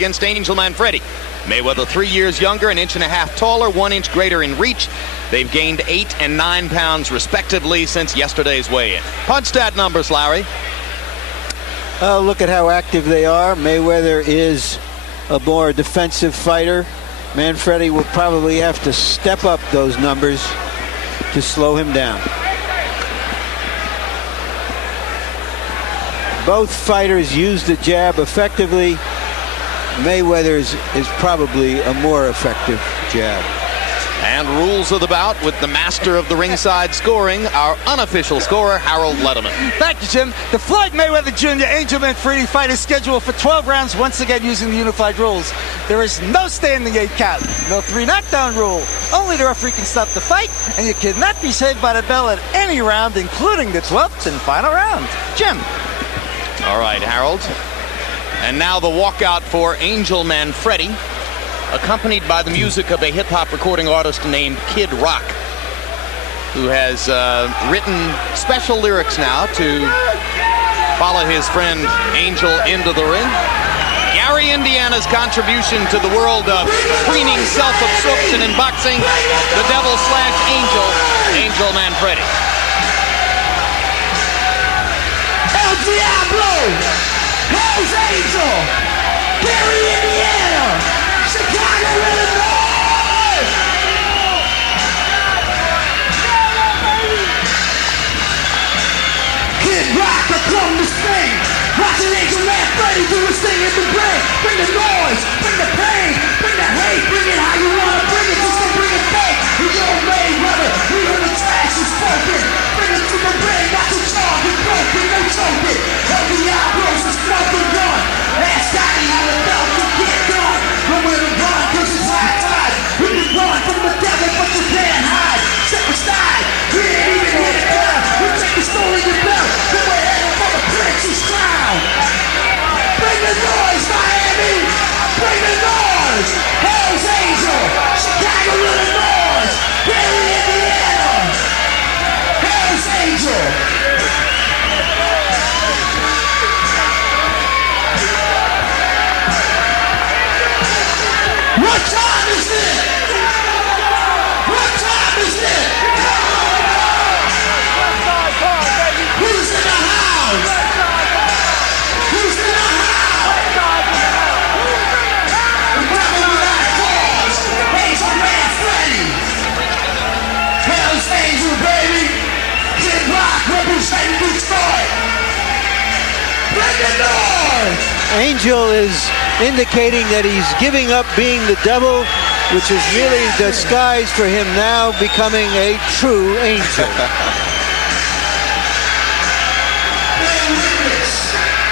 against Angel Manfredy. Mayweather 3 years younger, an inch and a half taller, 1 inch greater in reach. They've gained 8 and 9 pounds respectively since yesterday's weigh-in. Punch stat numbers, Larry. Look at how active they are. Mayweather is a more defensive fighter. Manfredy will probably have to step up those numbers to slow him down. Both fighters use the jab effectively. Mayweather's is probably a more effective jab. And rules of the bout with the master of the ringside scoring, our unofficial scorer, Harold Letterman. Thank you, Jim. The Floyd Mayweather Jr. Angel Manfredy fight is scheduled for 12 rounds, once again using the unified rules. There is no standing 8 count, no 3 knockdown rule. Only the referee can stop the fight, and you cannot be saved by the bell at any round, including the 12th and final round. Jim. All right, Harold. And now the walkout for Angel Manfredy, accompanied by the music of a hip-hop recording artist named Kid Rock, who has written special lyrics now to follow his friend Angel into the ring. Gary, Indiana's contribution to the world of preening self-absorption in boxing, the Devil/Angel, Angel Manfredy. El Diablo, Hell's Angel, Gary, Indiana, Chicago, Illinois. Kid Rock, I come to Spain. Watching Angel Manfredy do his thing in the brain. Bring the noise, bring the pain, bring the hate, bring it how you wanna bring it, just don't bring it back. We don't Mayweather, we heard the trash is spoken. Bring it to the ring, not too strong, we broken, no choking. El Diablo's a smoking gun. Ask Scotty how it felt to get done. Nowhere to run, cause it's high tide. We can run from the devil, but you can't hide. Step aside, we ain't even hit it down. We take the story to belt, then we're heading for the prince's crown. Bring the noise, Miami! Bring the noise! Hell's Angel! Chicago, Illinois! Gary, Indiana! Hell's Angel! What time is it? What time is it? Who's in the house? Who's in the house? The rebel without cause. Angel Manfredy. Hell's Angel, baby. Kid Rock representing Detroit. Bring the noise. Angel is indicating that he's giving up being the devil, which is merely disguised for him now becoming a true angel.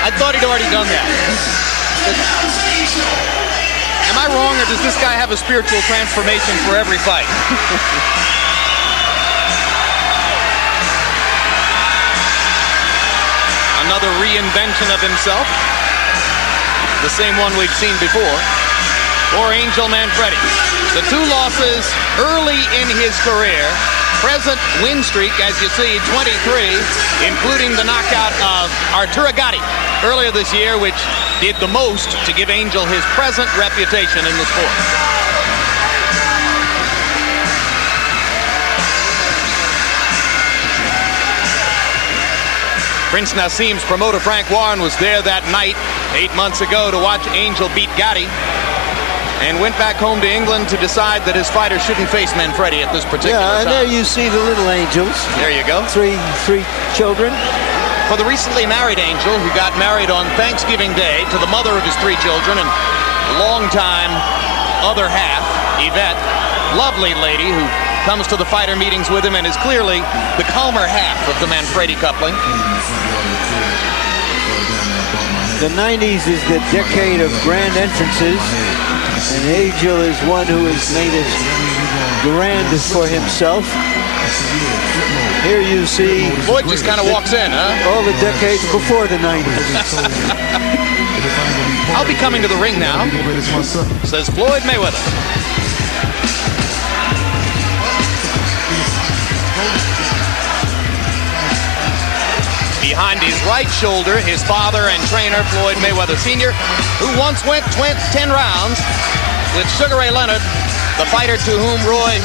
I thought he'd already done that. Am I wrong, or does this guy have a spiritual transformation for every fight? Another reinvention of himself. The same one we've seen before. For Angel Manfredy. The 2 losses early in his career. Present win streak, as you see, 23, including the knockout of Arturo Gatti earlier this year, which did the most to give Angel his present reputation in the sport. Prince Nassim's promoter Frank Warren was there that night 8 months ago to watch Angel beat Gatti, and went back home to England to decide that his fighter shouldn't face Manfredy at this particular time. Yeah, and there you see the little angels. There you go. Three children. For the recently married Angel, who got married on Thanksgiving Day to the mother of his 3 children and longtime other half, Yvette, lovely lady who comes to the fighter meetings with him and is clearly the calmer half of the Manfredy coupling. The 90s is the decade of grand entrances, and Angel is one who has made it grand for himself. Here you see Floyd just kind of walks in, huh? All the decades before the 90s. I'll be coming to the ring now, says Floyd Mayweather. Behind his right shoulder, his father and trainer, Floyd Mayweather Sr., who once went 10 rounds with Sugar Ray Leonard, the fighter to whom Floyd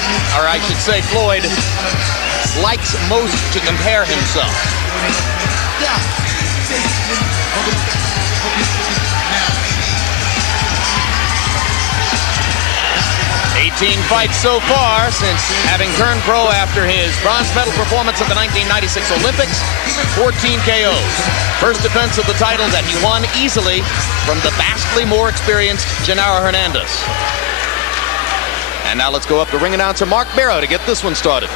likes most to compare himself. 18 fights so far since having turned pro after his bronze medal performance at the 1996 Olympics. 14 KOs. First defense of the title that he won easily from the vastly more experienced Genaro Hernandez. And now let's go up to ring announcer Mark Barrow to get this one started.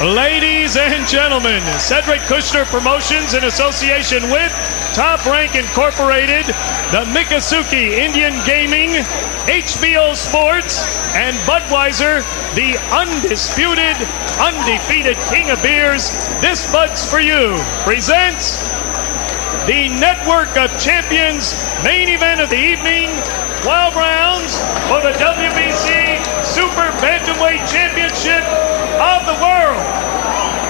Ladies and gentlemen, Cedric Kushner Promotions in association with Top Rank Incorporated, the Miccosukee Indian Gaming, HBO Sports, and Budweiser, the undisputed, undefeated king of beers, This Bud's For You, presents the Network of Champions main event of the evening, 12 rounds for the WBC Super Bantamweight Championship of the world.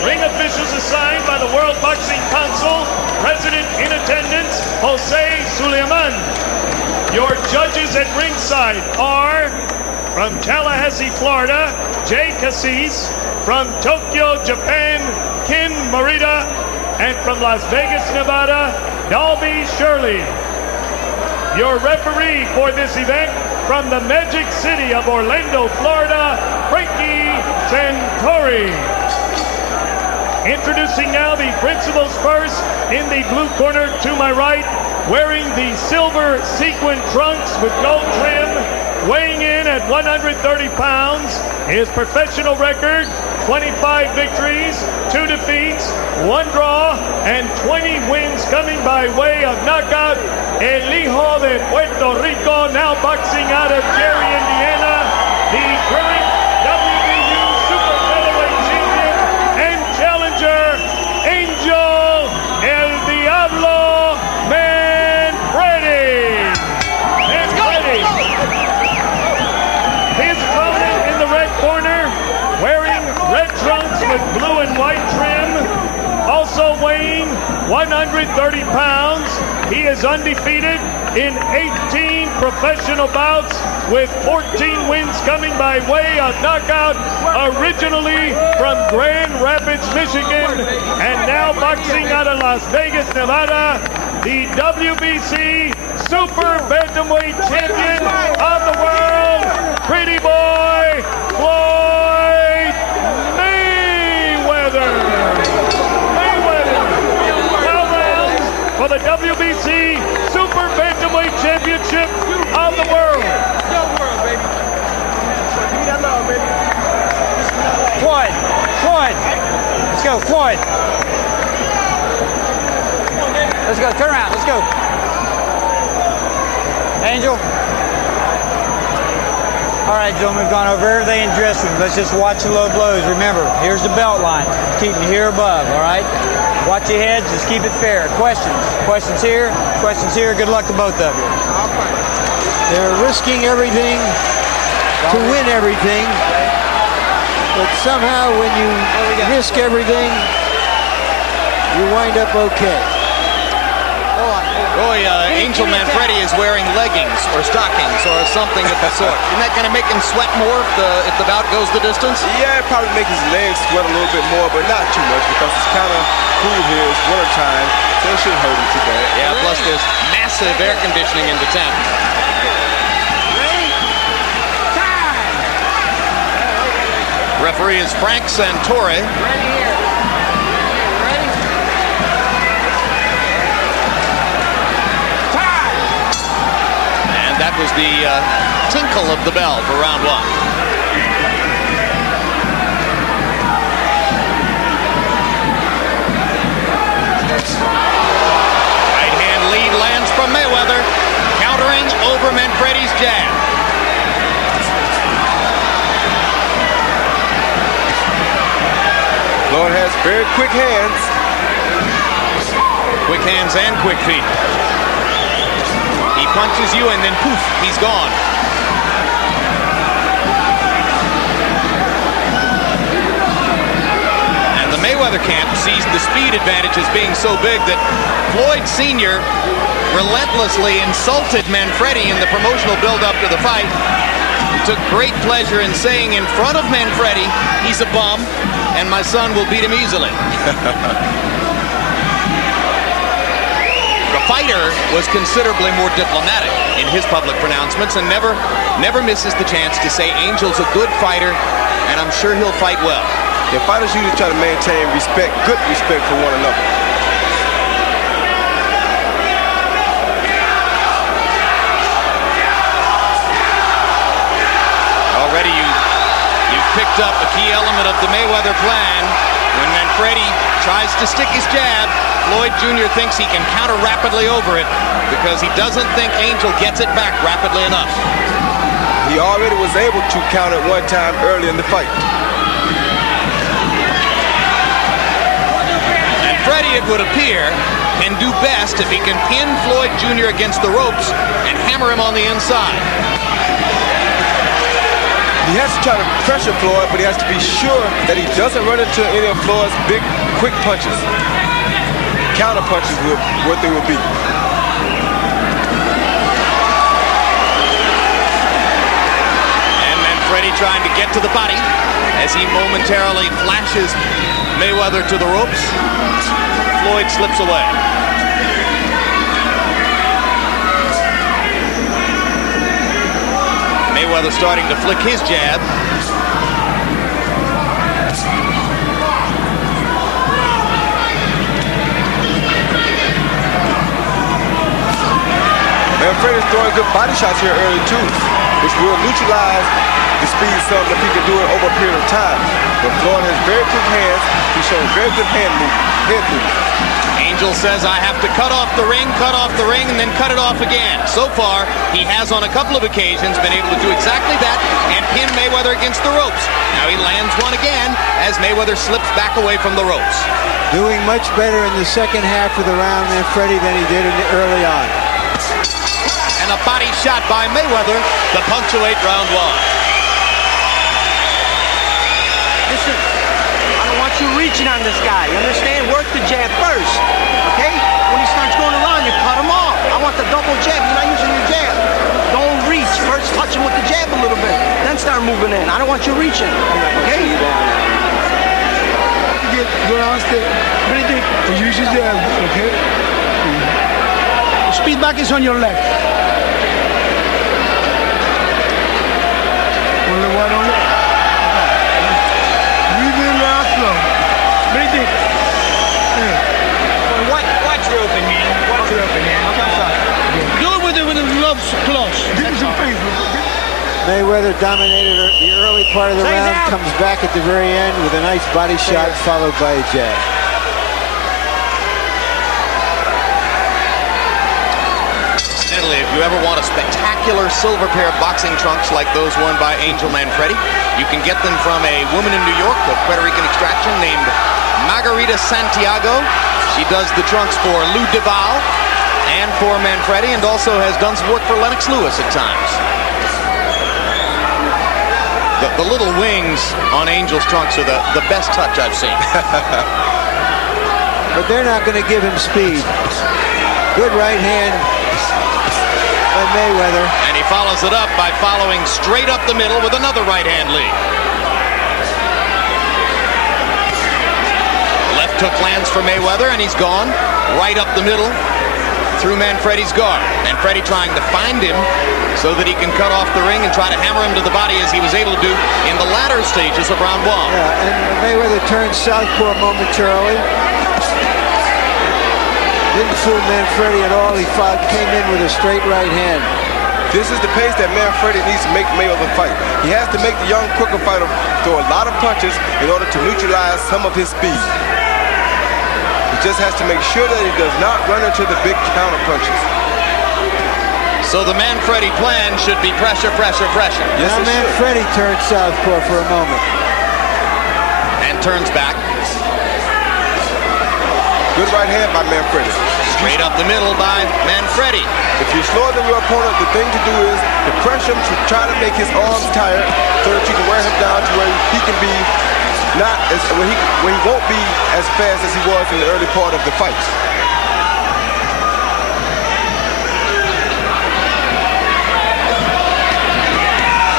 Ring officials assigned by the World Boxing Council, President in attendance, Jose Suleiman. Your judges at ringside are from Tallahassee, Florida, Jay Cassis, from Tokyo, Japan, Ken Morita, and from Las Vegas, Nevada, Dalby Shirley. Your referee for this event from the Magic City of Orlando, Florida, Frankie Santori. Introducing now the principals first in the blue corner to my right, wearing the silver sequin trunks with gold trim, weighing in at 130 pounds, his professional record, 25 victories, 2 defeats, 1 draw, and 20 wins coming by way of knockout. El Hijo de Puerto Rico, now boxing out of Gary, Indiana, the current WBU Super Featherweight Champion and challenger, Angel El Diablo Manfredy. Manfredy. His opponent in the red corner, wearing red trunks with blue and white trim, also weighing 130 pounds. He is undefeated in 18 professional bouts with 14 wins coming by way of knockout, originally from Grand Rapids, Michigan, and now boxing out of Las Vegas, Nevada, the WBC Super Bantamweight Champion of the world, Pretty Boy Floyd Mayweather. For the WBC Super Bantamweight Championship of the world. Floyd. Let's go, Floyd. Let's go, turn around, let's go. Angel. All right, gentlemen, we've gone over everything in dressing room. Let's just watch the low blows. Remember, here's the belt line. Keep them here above, all right? Watch your heads, just keep it fair. Questions? Questions here, questions here. Good luck to both of you. They're risking everything to win everything. But somehow when you risk everything, you wind up okay. Boy, Angel Manfredy is wearing leggings or stockings or something of the sort. Isn't that going to make him sweat more if the bout goes the distance? Yeah, it probably make his legs sweat a little bit more, but not too much because it's kind of cool here. It's winter time, so it shouldn't hurt him too bad. Yeah, plus there's massive air conditioning in the tent. Referee is Frank Santori. That was the tinkle of the bell for round 1. Right hand lead lands from Mayweather, countering over Manfredy's jab. Very quick hands. Quick hands and quick feet. He punches you and then poof, he's gone. And the Mayweather camp sees the speed advantage as being so big that Floyd Sr. relentlessly insulted Manfredy in the promotional build-up to the fight. He took great pleasure in saying in front of Manfredy, he's a bum, and my son will beat him easily. The fighter was considerably more diplomatic in his public pronouncements and never misses the chance to say Angel's a good fighter, and I'm sure he'll fight well. Yeah, fighters usually try to maintain respect, good respect for one another. Already you've picked up a key element of the Mayweather plan. When Manfredy tries to stick his jab, Floyd Jr. thinks he can counter rapidly over it because he doesn't think Angel gets it back rapidly enough. He already was able to counter one time early in the fight. Manfredy, it would appear, can do best if he can pin Floyd Jr. against the ropes and hammer him on the inside. He has to try to pressure Floyd, but he has to be sure that he doesn't run into any of Floyd's big, quick punches. Counter punches what they will be. And Manfredy trying to get to the body as he momentarily flashes Mayweather to the ropes. Floyd slips away. Mayweather starting to flick his jab. Manfredy's throwing good body shots here early too, which will neutralize the speed some if he can do it over a period of time. But Floyd has very quick hands. He's showing very good head movement. Angel says, I have to cut off the ring, and then cut it off again. So far, he has on a couple of occasions been able to do exactly that and pin Mayweather against the ropes. Now he lands one again as Mayweather slips back away from the ropes. Doing much better in the second half of the round, Manfredy, than he did early on. And a body shot by Mayweather to punctuate round one. Listen, I don't want you reaching on this guy. You understand? Work the jab first, okay? When he starts going around, you cut him off. I want the double jab. You're not using your jab. Don't reach. First touch him with the jab a little bit. Then start moving in. I don't want you reaching, okay? Go downstairs. Breathe. Use your jab, okay? Speed back is on your left. Only one on it. Breathe in now slow. Breathe in. Watch your open hand. Watch your open hand. Do it with the gloves close. Give me some paper. Mayweather dominated the early part of the round, comes back at the very end with a nice body shot followed by a jab. Incidentally, if you ever want a spectacular silver pair of boxing trunks like those worn by Angel Manfredy, you can get them from a woman in New York of Puerto Rican extraction named Margarita Santiago. She does the trunks for Lou Duval and for Manfredy, and also has done some work for Lennox Lewis at times. The little wings on Angel's trunks are the best touch I've seen. But they're not going to give him speed. Good right hand by Mayweather. And he follows it up by following straight up the middle with another right hand lead. Left hook lands for Mayweather, and he's gone right up the middle through Manfredy's guard. Manfredy trying to find him so that he can cut off the ring and try to hammer him to the body as he was able to do in the latter stages of round one. Yeah, and Mayweather turned southpaw momentarily. Didn't fool Manfredy at all. He came in with a straight right hand. This is the pace that Manfredy needs to make Mayweather fight. He has to make the young, quicker fighter throw a lot of punches in order to neutralize some of his speed. He just has to make sure that he does not run into the big counter punches. So the Manfredy plan should be pressure, pressure, pressure. Yes, now Manfredy turned southpaw for a moment. And turns back. Good right hand by Manfredy. Straight up the middle by Manfredy. If you're slower than your opponent, the thing to do is to pressure him to try to make his arms tired so that you can wear him down to where he can be not as where he won't be as fast as he was in the early part of the fight.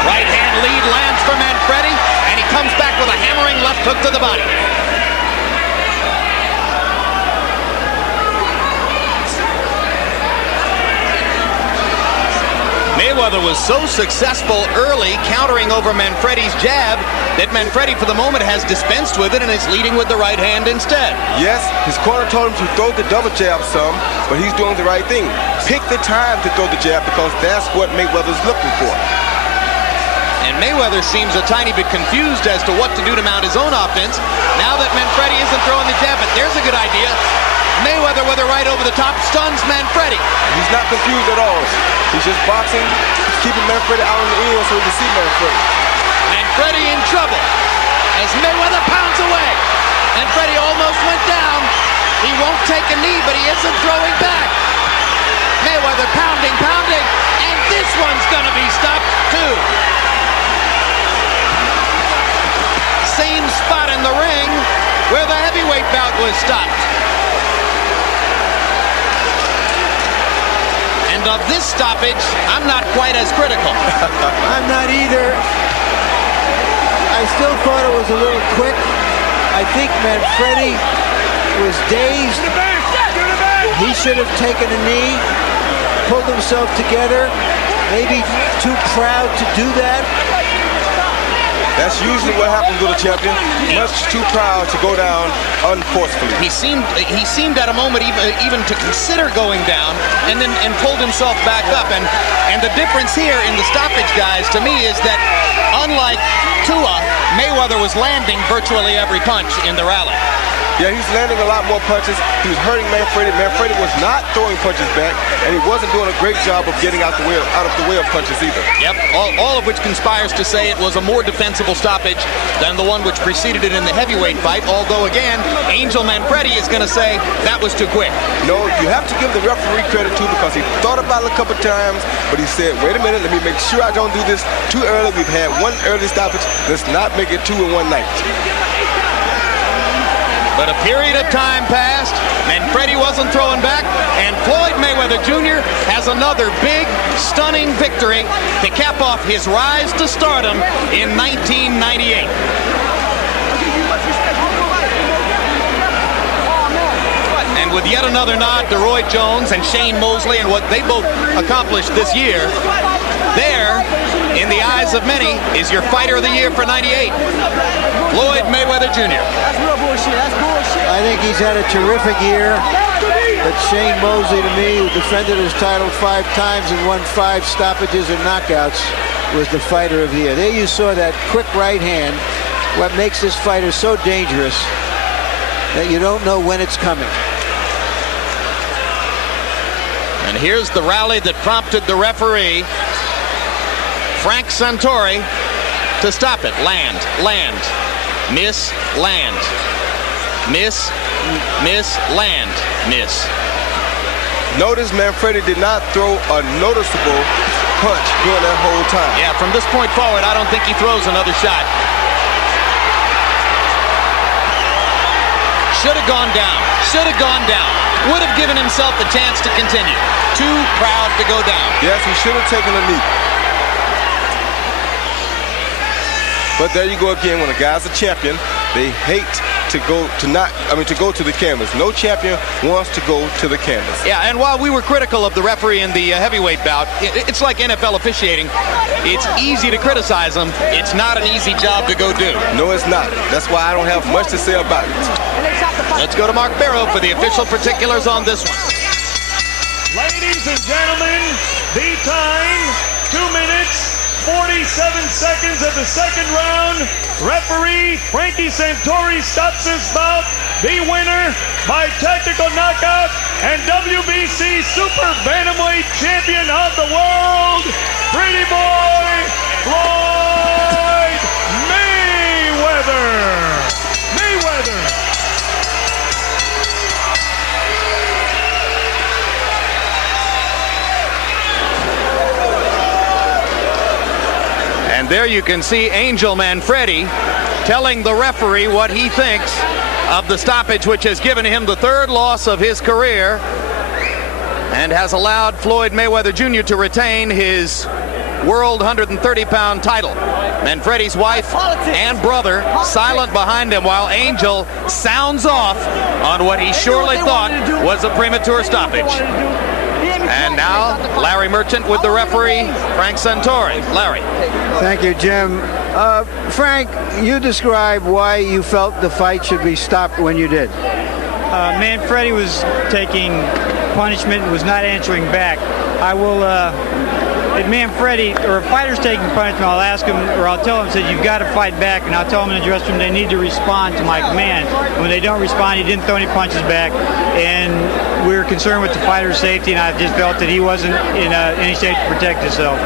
Right hand lead lands for Manfredy, and he comes back with a hammering left hook to the body. Mayweather was so successful early countering over Manfredy's jab that Manfredy for the moment has dispensed with it and is leading with the right hand instead. Yes, his corner told him to throw the double jab some, but he's doing the right thing. Pick the time to throw the jab because that's what Mayweather's looking for. And Mayweather seems a tiny bit confused as to what to do to mount his own offense now that Manfredy isn't throwing the jab, but there's a good idea. Mayweather with a right over the top stuns Manfredy. He's not confused at all. He's just boxing, keeping Manfredy out in the ear so he can see Manfredy. Manfredy in trouble as Mayweather pounds away. Manfredy almost went down. He won't take a knee, but he isn't throwing back. Mayweather pounding, and this one's gonna be stopped too. Same spot in the ring where the heavyweight bout was stopped. And of this stoppage, I'm not quite as critical. I'm not either. I still thought it was a little quick. I think Manfredy was dazed. He should have taken a knee, pulled himself together, maybe too proud to do that. That's usually what happens with a champion. Much too proud to go down unforcefully. He seemed at a moment even to consider going down and pulled himself back up. And the difference here in the stoppage, guys, to me is that unlike Tua, Mayweather was landing virtually every punch in the rally. Yeah, he's landing a lot more punches. He was hurting Manfredy. Manfredy was not throwing punches back, and he wasn't doing a great job of getting out of the way of punches either. Yep, all of which conspires to say it was a more defensible stoppage than the one which preceded it in the heavyweight fight, although again, Angel Manfredy is going to say that was too quick. No, you have to give the referee credit too because he thought about it a couple times, but he said, wait a minute, let me make sure I don't do this too early. We've had one early stoppage. Let's not make it two in one night. But a period of time passed, Manfredy wasn't throwing back, and Floyd Mayweather Jr. has another big, stunning victory to cap off his rise to stardom in 1998. And with yet another nod to Roy Jones and Shane Mosley and what they both accomplished this year, there, in the eyes of many, is your fighter of the year for 98, Floyd Mayweather Jr. I think he's had a terrific year, but Shane Mosley, to me, who defended his title 5 times and won 5 stoppages and knockouts, was the fighter of the year. There you saw that quick right hand, what makes this fighter so dangerous that you don't know when it's coming. And here's the rally that prompted the referee, Frank Santori, to stop it. Land, miss, land. Miss, land, miss. Notice Manfredy did not throw a noticeable punch during that whole time. Yeah, from this point forward, I don't think he throws another shot. Should have gone down. Would have given himself a chance to continue. Too proud to go down. Yes, he should have taken a knee. But there you go again. When a guy's a champion, they hate to go to the canvas. No champion wants to go to the canvas. Yeah, and while we were critical of the referee in the heavyweight bout, it's like NFL officiating. It's easy to criticize them. It's not an easy job to go do. No, it's not. That's why I don't have much to say about it. Let's go to Mark Barrow for the official particulars on this one. Ladies and gentlemen, the time, 2 minutes, 47 seconds of the second round. Referee Frankie Santori stops this bout. The winner by technical knockout and WBC Super Bantamweight Champion of the world, Pretty Boy Floyd Mayweather. There you can see Angel Manfredy telling the referee what he thinks of the stoppage, which has given him the third loss of his career and has allowed Floyd Mayweather Jr. to retain his world 130-pound title. Manfredy's wife and brother silent behind him while Angel sounds off on what he surely thought was a premature stoppage. And now Larry Merchant with the referee, Frank Santori. Larry. Thank you, Jim. Frank, you describe why you felt the fight should be stopped when you did. Manfredy was taking punishment and was not answering back. I will, if Manfredy or a fighter's taking punishment, I'll ask him or I'll tell him, said, you've got to fight back, and I'll tell him in the dressing room they need to respond to my command. When they don't respond, he didn't throw any punches back, and we were concerned with the fighter's safety, and I just felt that he wasn't in any shape to protect himself.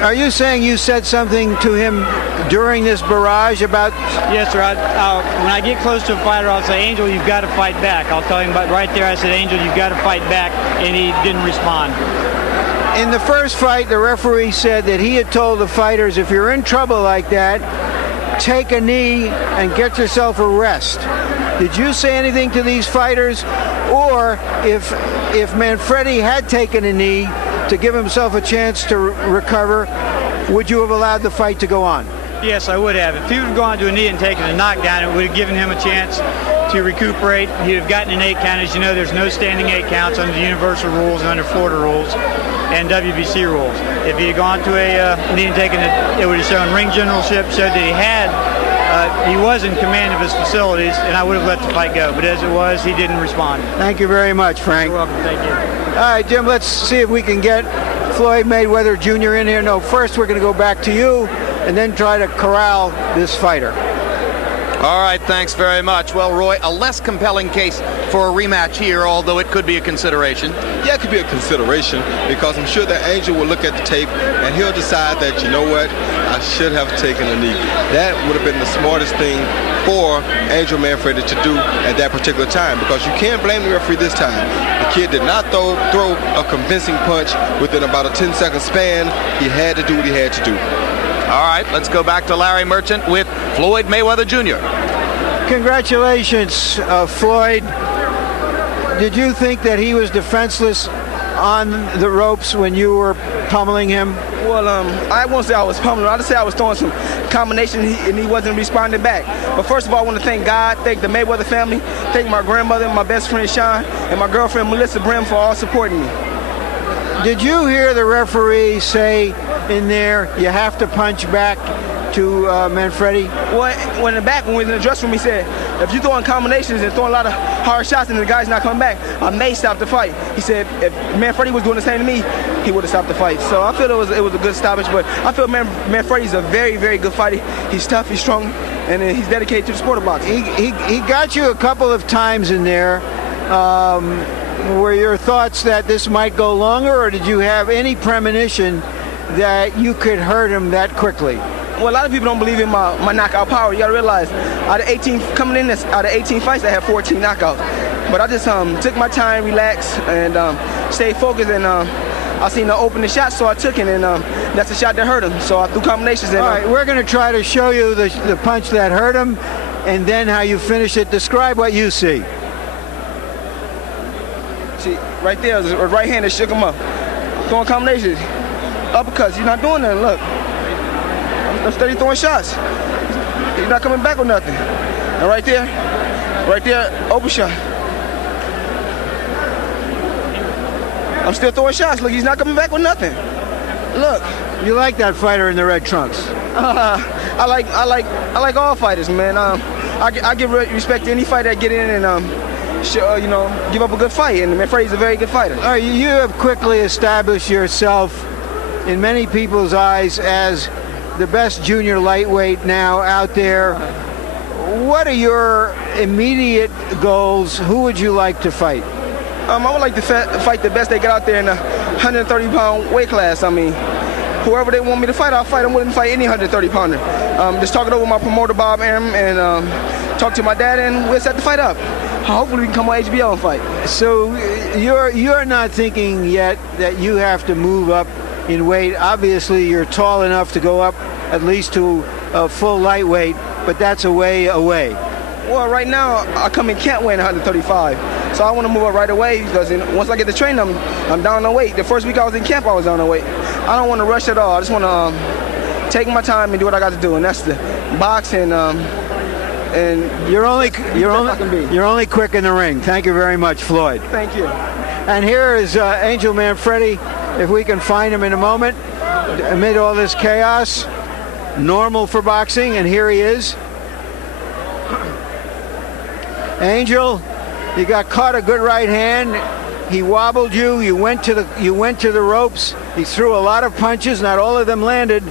Are you saying you said something to him during this barrage about? Yes, sir. When I get close to a fighter, I'll say, Angel, you've got to fight back. I'll tell him, but right there, I said, Angel, you've got to fight back, and he didn't respond. In the first fight, the referee said that he had told the fighters, if you're in trouble like that, take a knee and get yourself a rest. Did you say anything to these fighters? Or if Manfredy had taken a knee to give himself a chance to recover, would you have allowed the fight to go on? Yes, I would have. If he would have gone to a knee and taken a knockdown, it would have given him a chance to recuperate. He'd have gotten an 8 count. As you know, there's no standing 8 counts under the universal rules and under Florida rules and WBC rules. If he had gone to a knee and taken it, it would have shown ring generalship, showed that he was in command of his facilities, and I would have let the fight go. But as it was, he didn't respond. Thank you very much, Frank. You're welcome. Thank you. All right, Jim, let's see if we can get Floyd Mayweather Jr. in here. No, first we're going to go back to you and then try to corral this fighter. All right, thanks very much. Well, Roy, a less compelling case for a rematch here, although it could be a consideration. Yeah, it could be a consideration because I'm sure that Angel will look at the tape and he'll decide that, you know what, I should have taken a knee. That would have been the smartest thing for Angel Manfredy to do at that particular time, because you can't blame the referee this time. The kid did not throw a convincing punch within about a 10-second span. He had to do what he had to do. All right, let's go back to Larry Merchant with Floyd Mayweather Jr. Congratulations, Floyd. Did you think that he was defenseless on the ropes when you were pummeling him? Well, I won't say I was pummeling. I'll just say I was throwing some combination and he wasn't responding back. But first of all, I want to thank God, thank the Mayweather family, thank my grandmother, my best friend Sean, and my girlfriend Melissa Brim for all supporting me. Did you hear the referee say in there, you have to punch back to Manfredy? Well, when in the back, when we was in the dressing room, he said, if you're throwing combinations and throwing a lot of hard shots and the guy's not coming back, I may stop the fight. He said, if Manfredy was doing the same to me, he would have stopped the fight. So I feel it was a good stoppage, but I feel Manfredy's a very, very good fighter. He's tough, he's strong, and he's dedicated to the sport of boxing. He got you a couple of times in there. Were your thoughts that this might go longer, or did you have any premonition that you could hurt him that quickly? Well, a lot of people don't believe in my knockout power. You got to realize, out of 18 fights, I had 14 knockouts. But I just took my time, relaxed, and stayed focused. And I seen the opening shot, so I took it, and that's the shot that hurt him. So I threw combinations. And, all right, we're going to try to show you the punch that hurt him, and then how you finish it. Describe what you see. See, right there, a right hand that shook him up. Throwing combinations. Uppercuts, he's not doing nothing, look. I'm steady throwing shots. He's not coming back with nothing. And right there, open shot. I'm still throwing shots. Look, he's not coming back with nothing. Look. You like that fighter in the red trunks? I like all fighters, man. I give respect to any fighter that get in and give up a good fight. And Manfredy's a very good fighter. All right, you have quickly established yourself in many people's eyes as the best junior lightweight now out there. What are your immediate goals? Who would you like to fight? I would like to fight the best they get out there in the 130-pound weight class. I mean, whoever they want me to fight, I'll fight. I'm willing to fight any 130-pounder. Just talk it over with my promoter, Bob Arum, and talk to my dad, and we'll set the fight up. Hopefully we can come on HBO and fight. So you're not thinking yet that you have to move up in weight. Obviously, you're tall enough to go up at least to full lightweight, but that's a way away. Well, right now, I come in camp weighing 135. So I want to move up right away because once I get to training, I'm down on weight. The first week I was in camp, I was down on weight. I don't want to rush at all. I just want to take my time and do what I got to do, and that's the box and you're only quick in the ring. Thank you very much, Floyd. Thank you. And here is Angel Manfredy, if we can find him in a moment, amid all this chaos. Normal for boxing, and here he is. Angel, you got caught a good right hand. He wobbled you. You went to the ropes. He threw a lot of punches. Not all of them landed,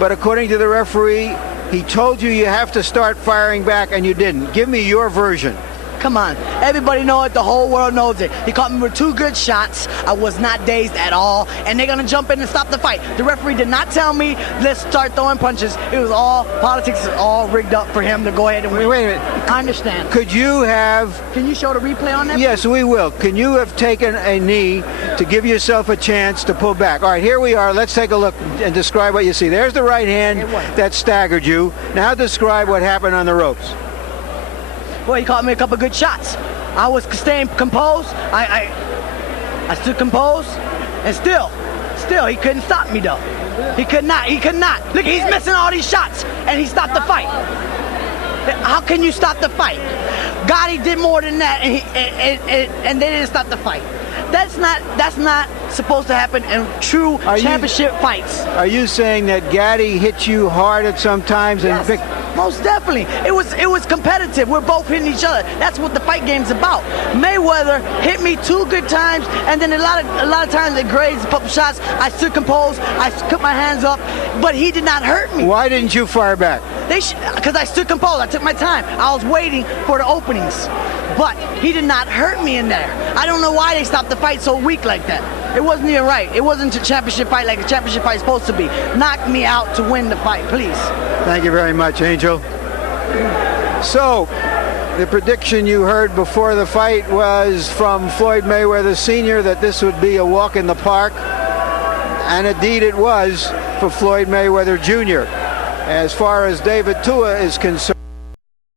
but according to the referee, he told you you have to start firing back, and you didn't. Give me your version. Come on. Everybody knows it. The whole world knows it. He caught me with 2 good shots. I was not dazed at all. And they're going to jump in and stop the fight. The referee did not tell me, let's start throwing punches. It was all politics, is all rigged up for him to go ahead and win. Wait a minute. I understand. Could you have... Can you show the replay on that? Yes, we will. Can you have taken a knee to give yourself a chance to pull back? All right, here we are. Let's take a look and describe what you see. There's the right hand that staggered you. Now describe what happened on the ropes. Well, he caught me a couple good shots. I was staying composed. I stood composed, and still, he couldn't stop me though. He could not. Look, he's missing all these shots, and he stopped the fight. How can you stop the fight? Gotti did more than that, and they didn't stop the fight. That's not supposed to happen in true championship fights. Are you saying that Gotti hit you hard at some times? Yes, most definitely. It was competitive. We're both hitting each other. That's what the fight game's about. Mayweather hit me 2 good times, and then a lot of times it grazed a couple shots. I stood composed. I put my hands up, but he did not hurt me. Why didn't you fire back? Because I stood composed. I took my time. I was waiting for the openings. But he did not hurt me in there. I don't know why they stopped the fight so weak like that. It wasn't even right. It wasn't a championship fight like a championship fight is supposed to be. Knock me out to win the fight, please. Thank you very much, Angel. So, the prediction you heard before the fight was from Floyd Mayweather Sr. that this would be a walk in the park. And indeed it was for Floyd Mayweather Jr. As far as David Tua is concerned,